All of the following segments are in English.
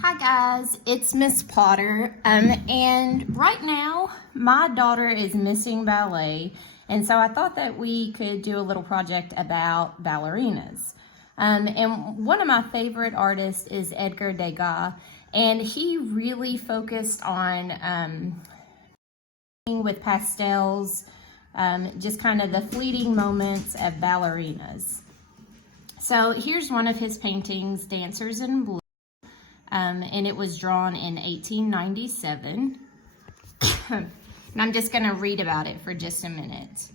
Hi guys, it's Miss Potter, and right now my daughter is missing ballet, and so I thought that we could do a little project about ballerinas. And one of my favorite artists is Edgar Degas, and he really focused on with pastels, just kind of the fleeting moments of ballerinas. So here's one of his paintings, Dancers in Blue. And it was drawn in 1897. And I'm just going to read about it for just a minute.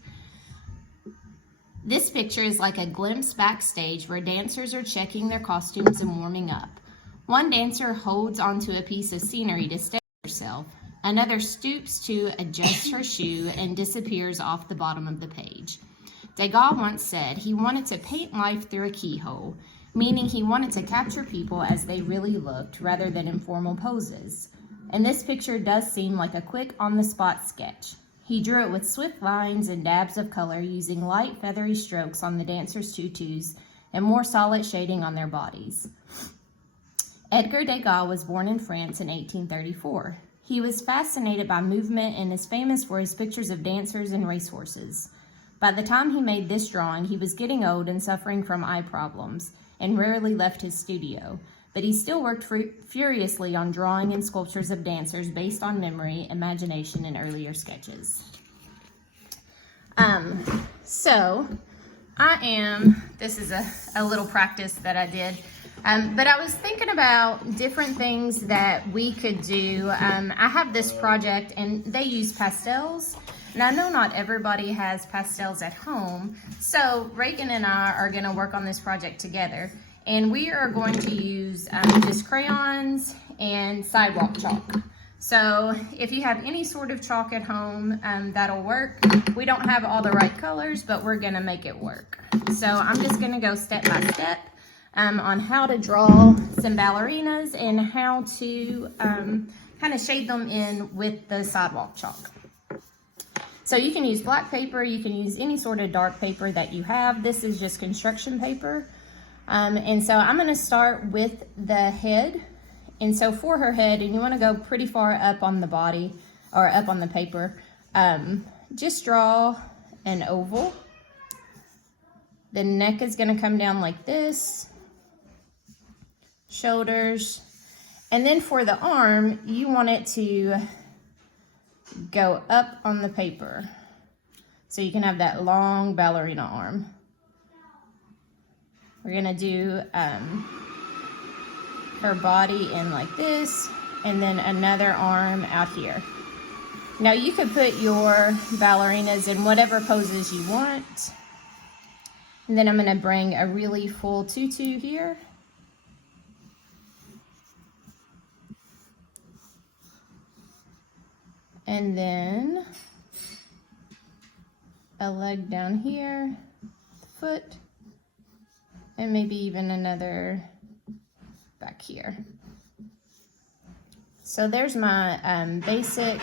This picture is like a glimpse backstage where dancers are checking their costumes and warming up. One dancer holds onto a piece of scenery to steady herself. Another stoops to adjust her shoe and disappears off the bottom of the page. Degas once said he wanted to paint life through a keyhole, meaning he wanted to capture people as they really looked rather than in formal poses. And this picture does seem like a quick on-the-spot sketch. He drew it with swift lines and dabs of color using light feathery strokes on the dancers' tutus and more solid shading on their bodies. Edgar Degas was born in France in 1834. He was fascinated by movement and is famous for his pictures of dancers and racehorses. By the time he made this drawing, he was getting old and suffering from eye problems, and rarely left his studio, but he still worked furiously on drawing and sculptures of dancers based on memory, imagination, and earlier sketches. This is a little practice that I did, but I was thinking about different things that we could do. I have this project, and they use pastels. And I know not everybody has pastels at home, so Reagan and I are going to work on this project together. And we are going to use just crayons and sidewalk chalk. So if you have any sort of chalk at home, that'll work. We don't have all the right colors, but we're going to make it work. So I'm just going to go step by step on how to draw some ballerinas and how to kind of shade them in with the sidewalk chalk. So you can use black paper, you can use any sort of dark paper that you have. This is just construction paper. And so I'm gonna start with the head. And so for her head, and you wanna go pretty far up on the body or up on the paper, just draw an oval. The neck is gonna come down like this, shoulders. And then for the arm, you want it to go up on the paper so you can have that long ballerina arm. We're gonna do her body in like this, and then another arm out here. Now you could put your ballerinas in whatever poses you want. And then I'm gonna bring a really full tutu here. And then a leg down here, foot, and maybe even another back here. So there's my basic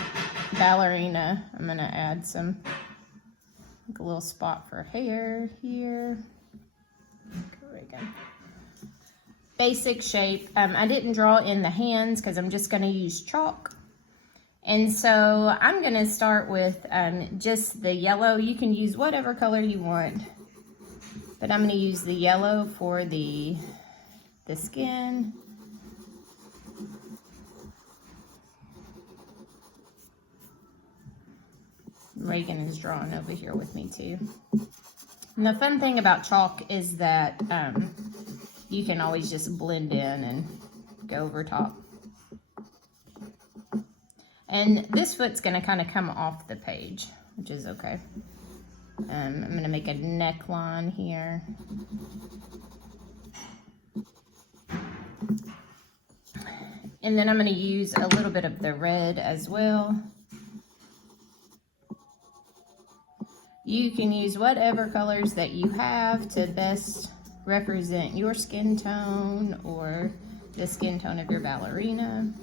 ballerina. I'm gonna add some, like a little spot for hair here. Basic shape. I didn't draw in the hands because I'm just gonna use chalk. And so I'm gonna start with just the yellow. You can use whatever color you want, but I'm gonna use the yellow for the skin. Reagan is drawing over here with me too. And the fun thing about chalk is that you can always just blend in and go over top. And this foot's gonna kind of come off the page, which is okay. I'm gonna make a neckline here. And then I'm gonna use a little bit of the red as well. You can use whatever colors that you have to best represent your skin tone or the skin tone of your ballerina.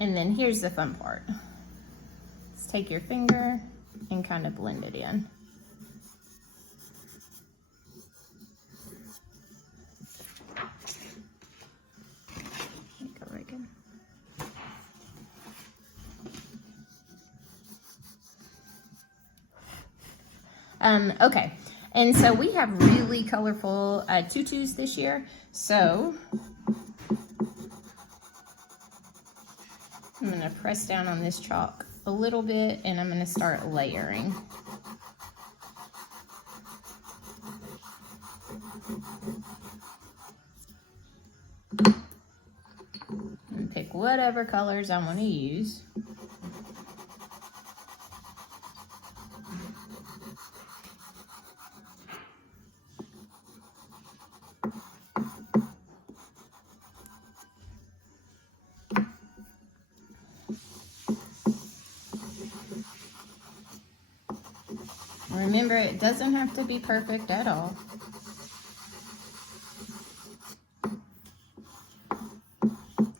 And then here's the fun part. Let's take your finger and kind of blend it in. Okay, and so we have really colorful tutus this year. So I'm gonna press down on this chalk a little bit and I'm gonna start layering. And pick whatever colors I want to use. Remember, it doesn't have to be perfect at all.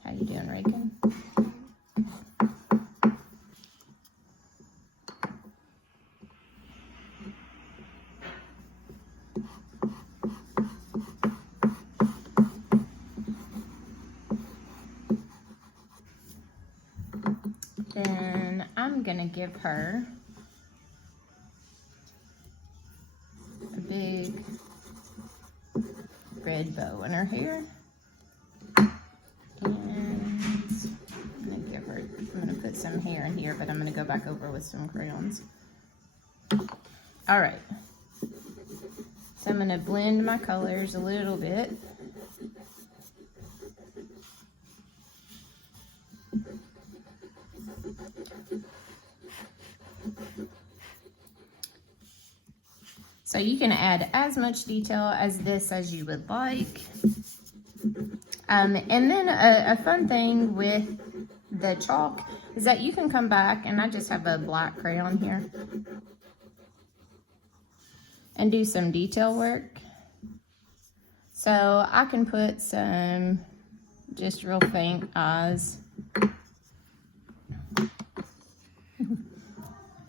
How you doing, Reagan? Then I'm gonna give her a big red bow in her hair. And I'm gonna put some hair in here, but I'm gonna go back over with some crayons. All right. So I'm gonna blend my colors a little bit. So you can add as much detail as this as you would like. And then a fun thing with the chalk is that you can come back, and I just have a black crayon here, and do some detail work. So I can put some just real faint eyes. Here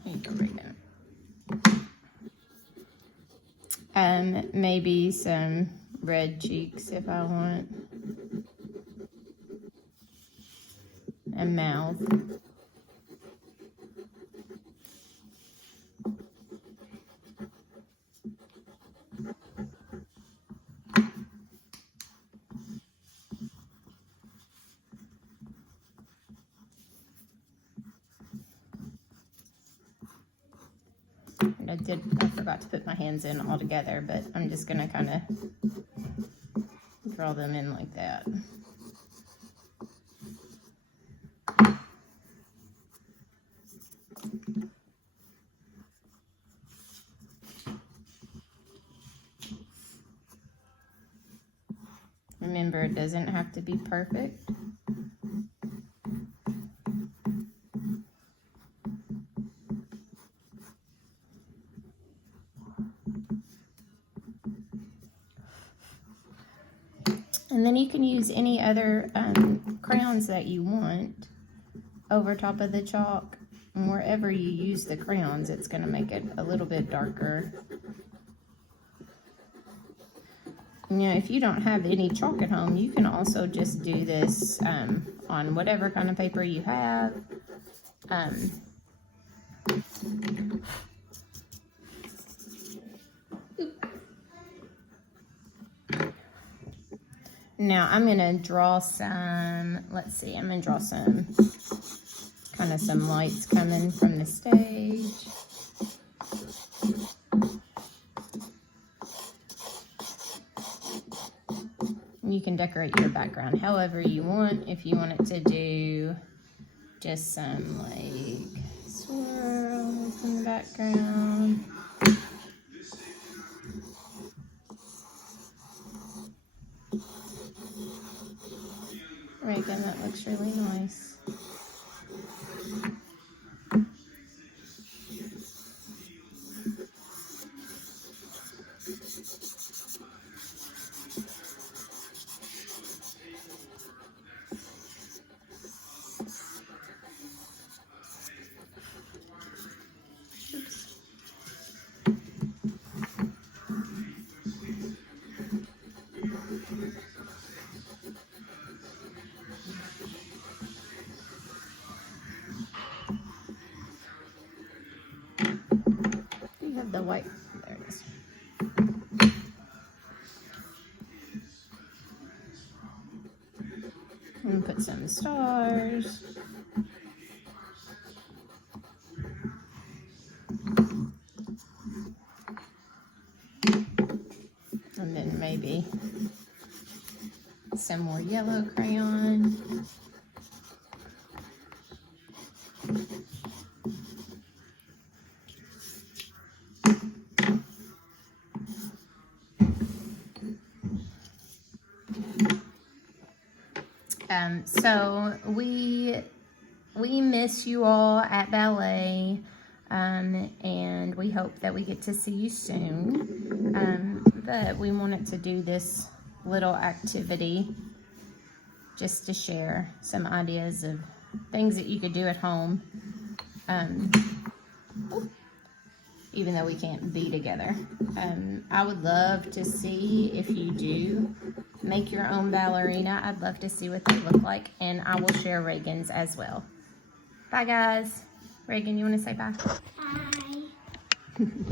you go, Reagan. And maybe some red cheeks if I want. And mouth. I forgot to put my hands in all together, but I'm just gonna kind of draw them in like that. Remember, it doesn't have to be perfect. And then you can use any other crayons that you want over top of the chalk. And wherever you use the crayons, it's going to make it a little bit darker. You know, if you don't have any chalk at home, you can also just do this on whatever kind of paper you have. Now I'm going to draw some, let's see, I'm going to draw some, kind of some lights coming from the stage. You can decorate your background however you want. If you want it to do just some like swirls in the background. Reagan, that looks really nice. The white put some stars. And then maybe some more yellow crayon. So we miss you all at ballet, and we hope that we get to see you soon. But we wanted to do this little activity just to share some ideas of things that you could do at home, even though we can't be together. I would love to see if you do make your own ballerina. I'd love to see what they look like, and I will share Reagan's as well. Bye, guys. Reagan, you want to say bye? Bye.